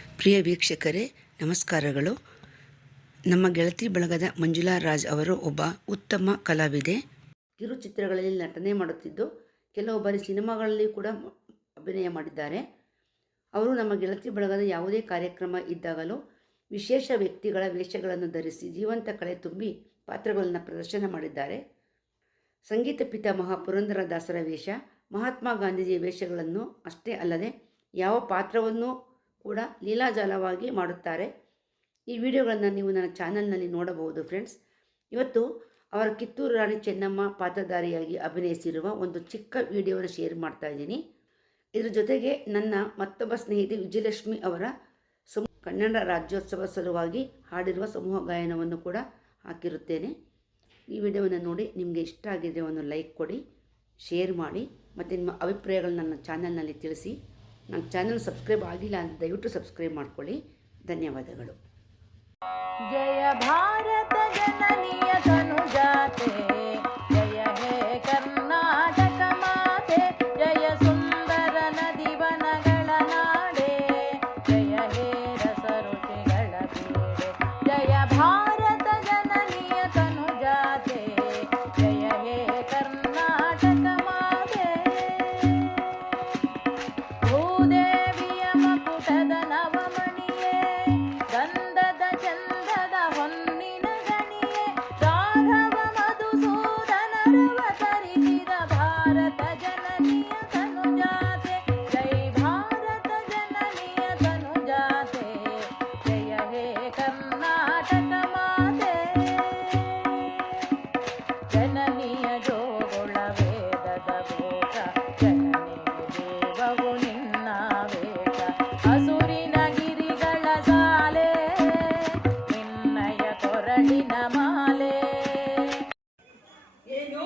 ಪ್ರಿಯ ವೀಕ್ಷಕರೇ, ನಮಸ್ಕಾರಗಳು. ನಮ್ಮ ಗೆಳತಿ ಬಳಗದ ಮಂಜುಳಾ ರಾಜ್ ಅವರು ಒಬ್ಬ ಉತ್ತಮ ಕಲಾವಿದೆ. ಕಿರುಚಿತ್ರಗಳಲ್ಲಿ ನಟನೆ ಮಾಡುತ್ತಿದ್ದು ಕೆಲವು ಬಾರಿ ಸಿನಿಮಾಗಳಲ್ಲಿ ಕೂಡ ಅಭಿನಯ ಮಾಡಿದ್ದಾರೆ. ಅವರು ನಮ್ಮ ಗೆಳತಿ ಬಳಗದ ಯಾವುದೇ ಕಾರ್ಯಕ್ರಮ ಇದ್ದಾಗಲೂ ವಿಶೇಷ ವ್ಯಕ್ತಿಗಳ ವೇಷಗಳನ್ನು ಧರಿಸಿ ಜೀವಂತ ಕಳೆ ತುಂಬಿ ಪಾತ್ರಗಳನ್ನು ಪ್ರದರ್ಶನ ಮಾಡಿದ್ದಾರೆ. ಸಂಗೀತ ಪಿತಾಮಹ ಪುರಂದರದಾಸರ ವೇಷ, ಮಹಾತ್ಮ ಗಾಂಧೀಜಿಯ ವೇಷಗಳನ್ನು ಅಷ್ಟೇ ಅಲ್ಲದೆ ಯಾವ ಪಾತ್ರವನ್ನೂ ಕೂಡ ಲೀಲಾಜಾಲವಾಗಿ ಮಾಡುತ್ತಾರೆ. ಈ ವಿಡಿಯೋಗಳನ್ನು ನೀವು ನನ್ನ ಚಾನಲ್ನಲ್ಲಿ ನೋಡಬಹುದು ಫ್ರೆಂಡ್ಸ್. ಇವತ್ತು ಅವರ ಕಿತ್ತೂರು ರಾಣಿ ಚೆನ್ನಮ್ಮ ಪಾತ್ರಧಾರಿಯಾಗಿ ಅಭಿನಯಿಸಿರುವ ಒಂದು ಚಿಕ್ಕ ವಿಡಿಯೋವನ್ನು ಶೇರ್ ಮಾಡ್ತಾ ಇದ್ದೀನಿ. ಇದರ ಜೊತೆಗೆ ನನ್ನ ಮತ್ತೊಬ್ಬ ಸ್ನೇಹಿತೆ ವಿಜಯಲಕ್ಷ್ಮಿ ಅವರ ಕನ್ನಡ ರಾಜ್ಯೋತ್ಸವ ಸಲುವಾಗಿ ಹಾಡಿರುವ ಸಮೂಹ ಗಾಯನವನ್ನು ಕೂಡ ಹಾಕಿರುತ್ತೇನೆ. ಈ ವಿಡಿಯೋವನ್ನು ನೋಡಿ ನಿಮಗೆ ಇಷ್ಟ ಆಗಿದ್ರೆ ಒಂದು ಲೈಕ್ ಕೊಡಿ, ಶೇರ್ ಮಾಡಿ ಮತ್ತು ನಿಮ್ಮ ಅಭಿಪ್ರಾಯಗಳನ್ನ ನನ್ನ ಚಾನಲ್ನಲ್ಲಿ ತಿಳಿಸಿ. ನನ್ನ ಚಾನಲ್ ಸಬ್ಸ್ಕ್ರೈಬ್ ಆಗಿಲ್ಲ ಅಂತ ದಯವಿಟ್ಟು ಸಬ್ಸ್ಕ್ರೈಬ್ ಮಾಡ್ಕೊಳ್ಳಿ. ಧನ್ಯವಾದಗಳು. ಜಯ ಭಾರತ ಜನನಿಯ ತನುಜಾತೆ, ಜಯ ಹೇ ಕರ್ನಾಟಕ ಮಾತೆ, ಜಯ ಸುಂದರ ನದಿ ವನಗಳ ನಾಡೆ, ಜಯ ಹೇ ರಸ ಋಷಿಗಳ ಬೀಡೆ. ಜಯ ಭಾರತ ಜನನಿಯ ತನುಜಾತೆ, ಜಯ ಹೇ ಕರ್ನಾಟಕ ಮಾತೆ. ಭೂದೇವಿಯ ಮಕುಟದ ನವಮಣಿಯೇ, ಗಂಧದ ಚಂದದ ಹೊನ್ನಿನ ಗಣಿಯೇ, ರಾಘವ ಮಧುಸೂದನರವ ತರಿಸಿದ ಭಾರತ ಜನನಿಯ ತನುಜಾತೆ, ಜೈ ಭಾರತ ಜನನಿಯ ತನುಜಾತೆ, ಜಯ ಹೇ ಕರ್ನಾಟಕ ಮಾತೆ. ಜನನಿಯ ಜೋಗುಳ ವೇದದ ವೇಷ, ಜನನಿಯ ದೇವವು ನಿನ್ನ ವೇಷ, ಹಸುರಿನ ಗಿರಿಗಳ ಸಾಲೆ, ನಿನ್ನಯ ಕೊರಳಿನ ಮಾಲೆ. ಏನು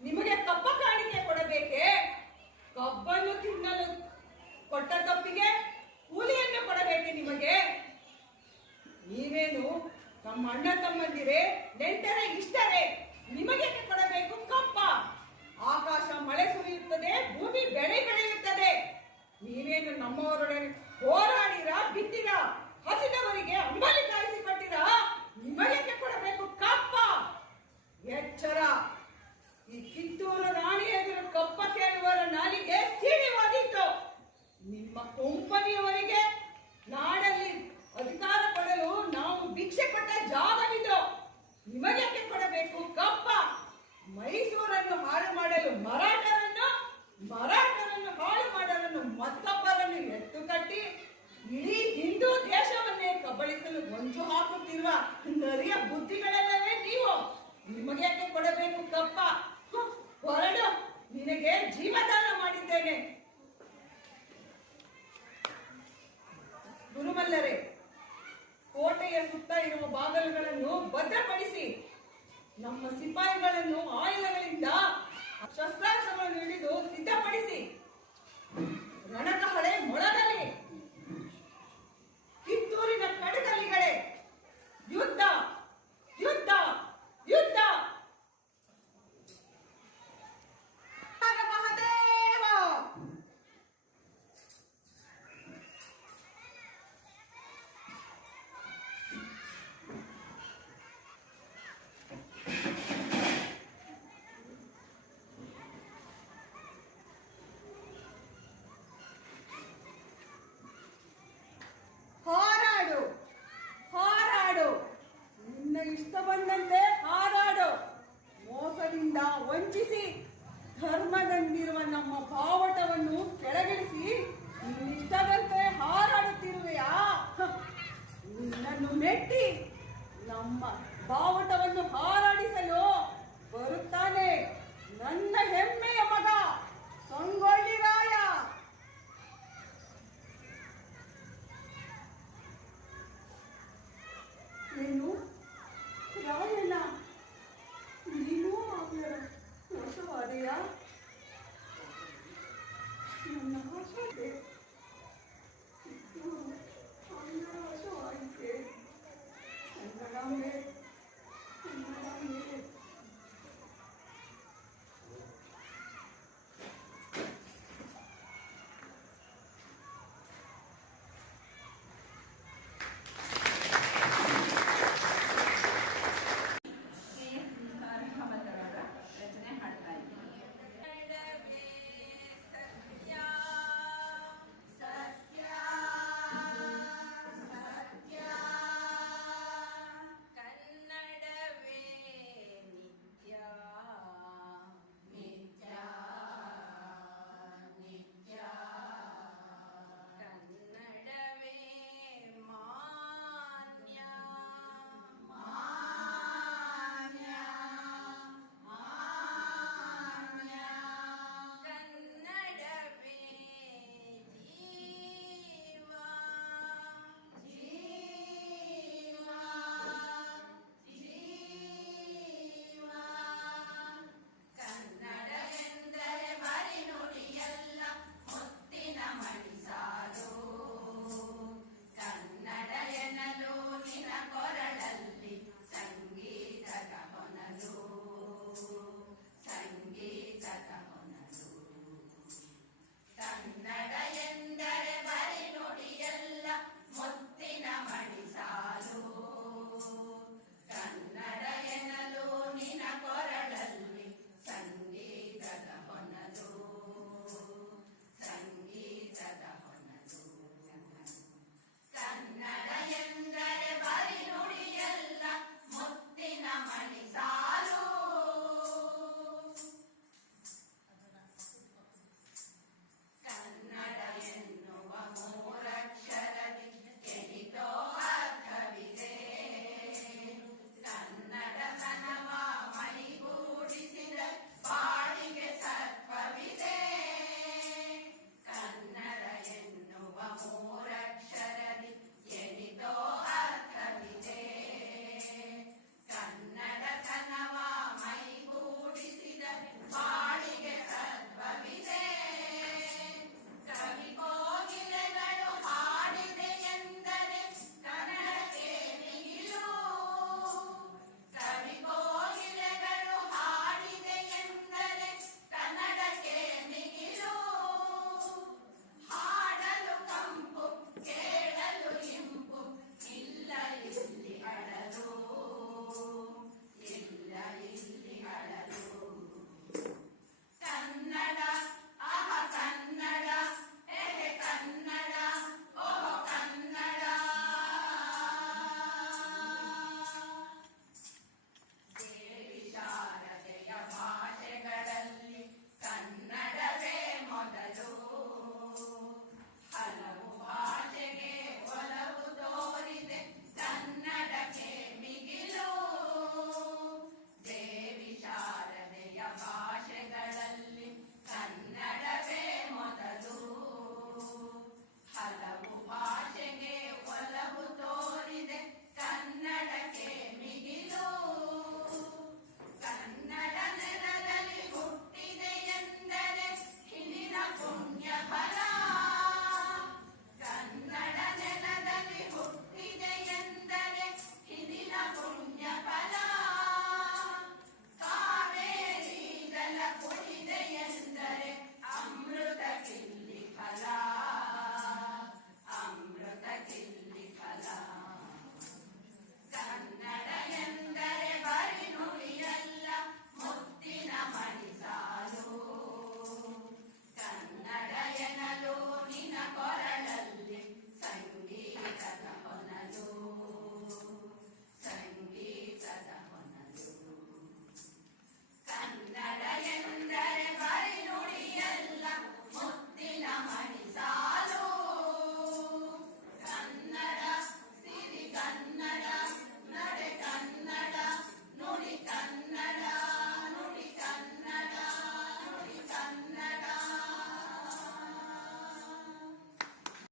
ನಿಮಗೆ ಕಪ್ಪ ಕಾಣಿಕೆ ಕೊಡಬೇಕೆ? ಕಬ್ಬನ್ನು ತಿನ್ನಲು ಕೊಟ್ಟ ತಪ್ಪಿಗೆ ಕೂಲಿಯನ್ನು ಕೊಡಬೇಕೆ ನಿಮಗೆ? ನೀವೇನು ನಮ್ಮ ಅಣ್ಣ ತಮ್ಮಂದಿರೇ, ನೆಂಟರೇ, ಇಷ್ಟರೇ, ನಿಮಗೆ ಕೊಡಬೇಕು ಕಪ್ಪ? ಆಕಾಶ ಮಳೆ ಸುರಿಯುತ್ತದೆ, ಭೂಮಿ ಬೆಳೆ ಬೆಳೆಯುತ್ತದೆ. ನೀವೇನು ನಮ್ಮವರೊಡನೆ ಹೋರಾಡಿರ, ಬಿತ್ತಿರ, ಹಸಿದವರಿಗೆ ಅಂಬಲಿ ಕಾಯಿಸಿಕೊಟ್ಟಿರ? ನಿಮಗೆ ಕೊಡಬೇಕು ಕಪ್ಪ? ಎಚ್ಚರ! ಈ ಕಿತ್ತೂರು ರಾಣಿ ಎದುರು ಕಪ್ಪ ಕೇಳುವವರ ನಾಲಿಗೆ ಸೀಳಿವಾದಿತ್ತು. ನಿಮ್ಮ ಕಂಪನಿಯವರಿಗೆ ನಾಡಲ್ಲಿ ಅಧಿಕಾರ ಕೊಡಲು ನಾವು ಭಿಕ್ಷೆ ಕೊಟ್ಟ ಜಾಗವಿದು. ನಿಮಗೆ ಕೊಡಬೇಕು ಕಪ್ಪ? ಮೈಸೂರನ್ನು ಹಾಳು ಮಾಡಲು ಮರಾಠರನ್ನು ಹಾಳು ಮಾಡಲು ಮತ್ತೊಬ್ಬರನ್ನು ಎತ್ತು ಕಟ್ಟಿ ಇಡೀ ಹಿಂದೂ ದೇಶವನ್ನೇ ಕಬಳಿಸಲು ಹೊಂಚು ಹಾಕುತ್ತಿರುವ ನರಿಯ ಬುದ್ಧಿಗಳೆಲ್ಲವೇ ನೀವು. ನಿಮಗೆ ಕೊಡಬೇಕು ಕಪ್ಪ? ಹೊರಡು, ನಿನಗೆ ಜೀವದಾನ ಮಾಡಿದ್ದೇನೆ. ಗುರುಮಲ್ಲರೇ, ಕೋಟೆಯ ಸುತ್ತ ಇರುವ ಬಾಗಲುಗಳನ್ನು ಭದ್ರಪಡಿಸಿ, ನಮ್ಮ ಸಿಪಾಯಿಗಳನ್ನು ಆಯುಧಗಳಿಂದ ಶಸ್ತ್ರಾಸ್ತ್ರಗಳನ್ನು ಹಿಡಿದು ಸಿದ್ಧಪಡಿಸಿ.